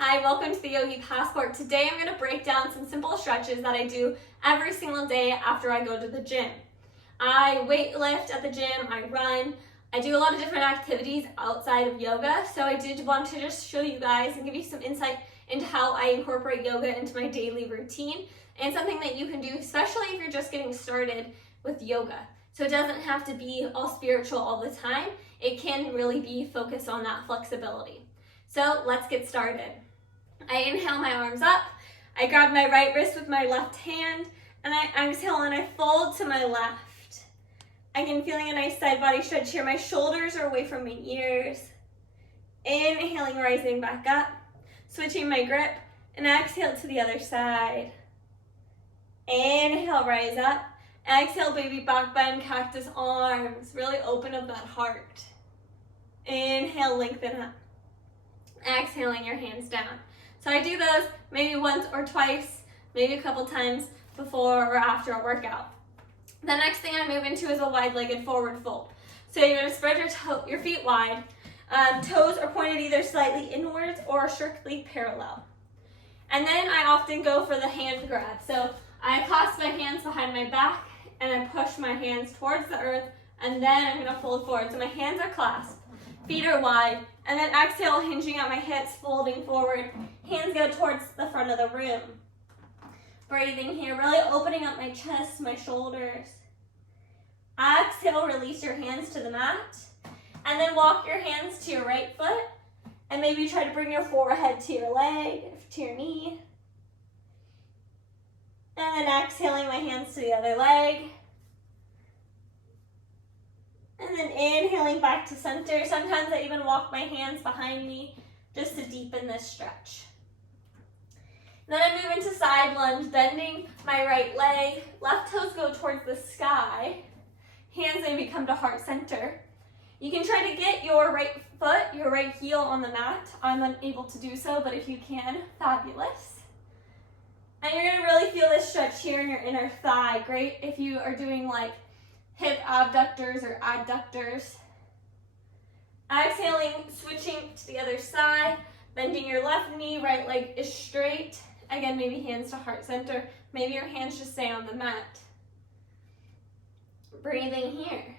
Hi, welcome to the Yogi Passport. Today I'm going to break down some simple stretches that I do every single day after I go to the gym. I weight lift at the gym, I run, I do a lot of different activities outside of yoga, so I did want to just show you guys and give you some insight into how I incorporate yoga into my daily routine and something that you can do, especially if you're just getting started with yoga. So it doesn't have to be all spiritual all the time. It can really be focused on that flexibility. So let's get started. I inhale my arms up, I grab my right wrist with my left hand, and I exhale and I fold to my left. Again, feeling a nice side body stretch here. My shoulders are away from my ears. Inhaling, rising back up, switching my grip, and exhale to the other side. Inhale, rise up. Exhale, baby back bend, cactus arms. Really open up that heart. Inhale, lengthen up. Exhaling your hands down. So I do those maybe once or twice, maybe a couple times before or after a workout. The next thing I move into is a wide-legged forward fold. So you're going to spread your feet wide. Toes are pointed either slightly inwards or strictly parallel. And then I often go for the hand grab. So I clasp my hands behind my back and I push my hands towards the earth, and then I'm going to fold forward. So my hands are clasped, feet are wide, and then exhale, hinging at my hips, folding forward. Hands go towards the front of the room. Breathing here, really opening up my chest, my shoulders. Exhale, release your hands to the mat. And then walk your hands to your right foot. And maybe try to bring your forehead to your leg, to your knee. And then exhaling my hands to the other leg. And then inhaling back to center. Sometimes I even walk my hands behind me just to deepen this stretch. Then I move into side lunge, bending my right leg. Left toes go towards the sky. Hands maybe come to heart center. You can try to get your right foot, your right heel on the mat. I'm unable to do so, but if you can, fabulous. And you're going to really feel this stretch here in your inner thigh. Great if you are doing like hip abductors or adductors. Exhaling, switching to the other side, bending your left knee, right leg is straight. Again, maybe hands to heart center. Maybe your hands just stay on the mat. Breathing here.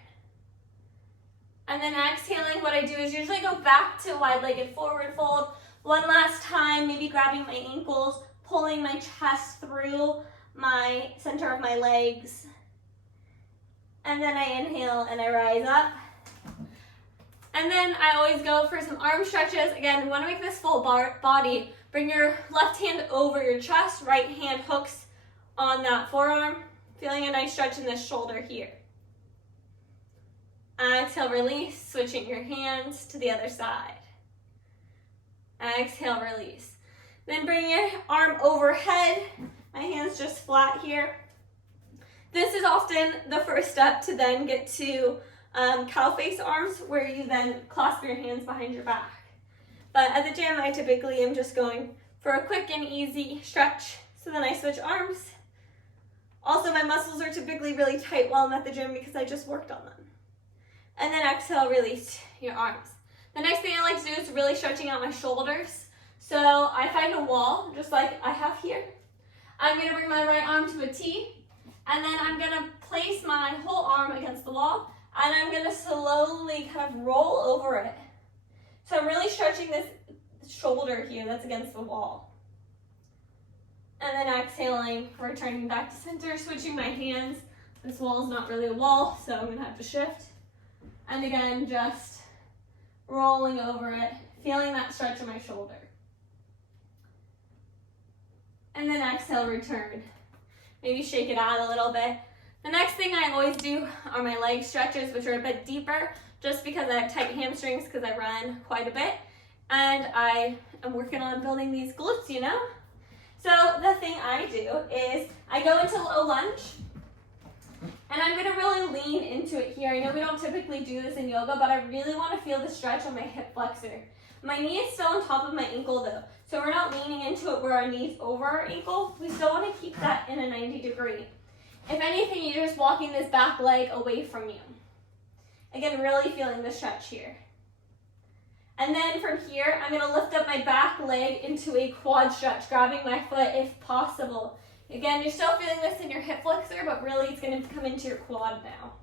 And then exhaling, what I do is usually go back to wide-legged forward fold. One last time, maybe grabbing my ankles, pulling my chest through my center of my legs. And then I inhale and I rise up. And then I always go for some arm stretches. Again, you want to make this full body. Bring your left hand over your chest, right hand hooks on that forearm. Feeling a nice stretch in this shoulder here. Exhale, release, switching your hands to the other side. Exhale, release. Then bring your arm overhead. My hands just flat here. This is often the first step to then get to cow face arms, where you then clasp your hands behind your back. But at the gym, I typically am just going for a quick and easy stretch. So then I switch arms. Also, my muscles are typically really tight while I'm at the gym because I just worked on them. And then exhale, release your arms. The next thing I like to do is really stretching out my shoulders. So I find a wall, just like I have here. I'm going to bring my right arm to a T. And then I'm going to place my whole arm against the wall. And I'm going to slowly kind of roll over it. So I'm really stretching this shoulder here that's against the wall. And then exhaling, returning back to center, switching my hands. This wall is not really a wall, so I'm going to have to shift. And again, just rolling over it, feeling that stretch in my shoulder. And then exhale, return. Maybe shake it out a little bit. The next thing I always do are my leg stretches, which are a bit deeper, just because I have tight hamstrings because I run quite a bit. And I am working on building these glutes, you know? So the thing I do is I go into low lunge. And I'm going to really lean into it here. I know we don't typically do this in yoga, but I really want to feel the stretch on my hip flexor. My knee is still on top of my ankle though, so we're not leaning into it where our knee's over our ankle. We still want to keep that in a 90 degree. If anything, you're just walking this back leg away from you. Again, really feeling the stretch here. And then from here, I'm gonna lift up my back leg into a quad stretch, grabbing my foot if possible. Again, you're still feeling this in your hip flexor, but really it's gonna come into your quad now.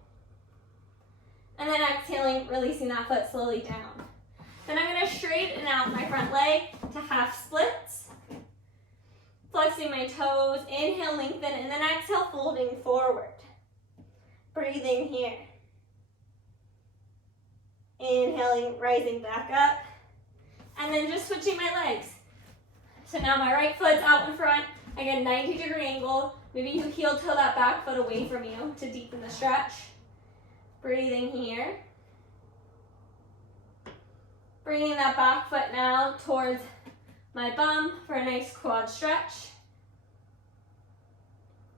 And then exhaling, releasing that foot slowly down. Then I'm gonna straighten out my front leg to half splits. Flexing my toes, inhale, lengthen, and then exhale, folding forward. Breathing here. Inhaling, rising back up. And then just switching my legs. So now my right foot's out in front. I get a 90-degree angle. Maybe you heel toe that back foot away from you to deepen the stretch. Breathing here. Bringing that back foot now towards my bum for a nice quad stretch.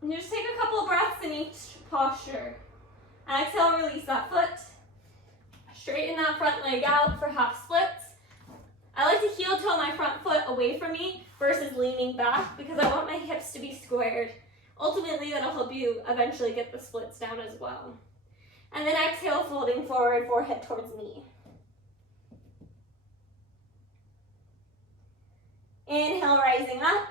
And just take a couple of breaths in each posture. Exhale, release that foot. Straighten that front leg out for half splits. I like to heel toe my front foot away from me versus leaning back because I want my hips to be squared. Ultimately, that'll help you eventually get the splits down as well. And then exhale, folding forward, forehead towards knee. Inhale, rising up.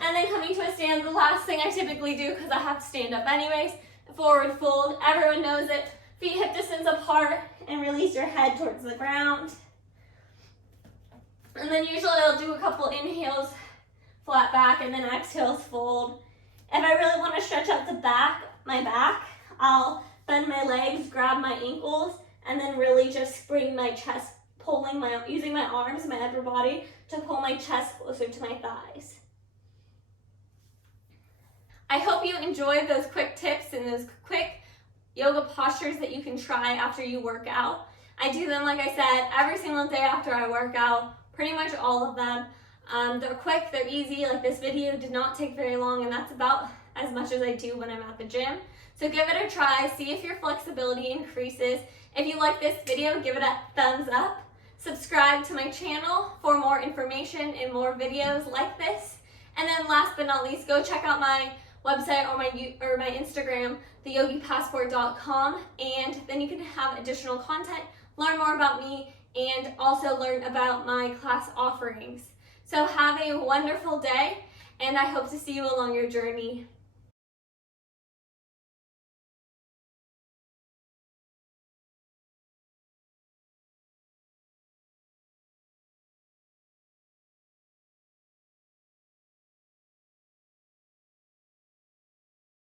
And then coming to a stand, the last thing I typically do, because I have to stand up anyways, forward fold. Everyone knows it. Feet hip distance apart, and release your head towards the ground. And then usually I'll do a couple inhales, flat back, and then exhales, fold. If I really want to stretch out the back, my back, I'll bend my legs, grab my ankles, and then really just bring my chest, using my arms, my upper body, to pull my chest closer to my thighs. I hope you enjoyed those quick tips and those quick yoga postures that you can try after you work out. I do them, like I said, every single day after I work out, pretty much all of them. They're quick, they're easy. Like this video did not take very long, and that's about as much as I do when I'm at the gym. So give it a try, see if your flexibility increases. If you like this video, give it a thumbs up. Subscribe to my channel for more information and more videos like this. And then last but not least, go check out my website or my Instagram, theyogipassport.com, and then you can have additional content, learn more about me, and also learn about my class offerings. So have a wonderful day, and I hope to see you along your journey.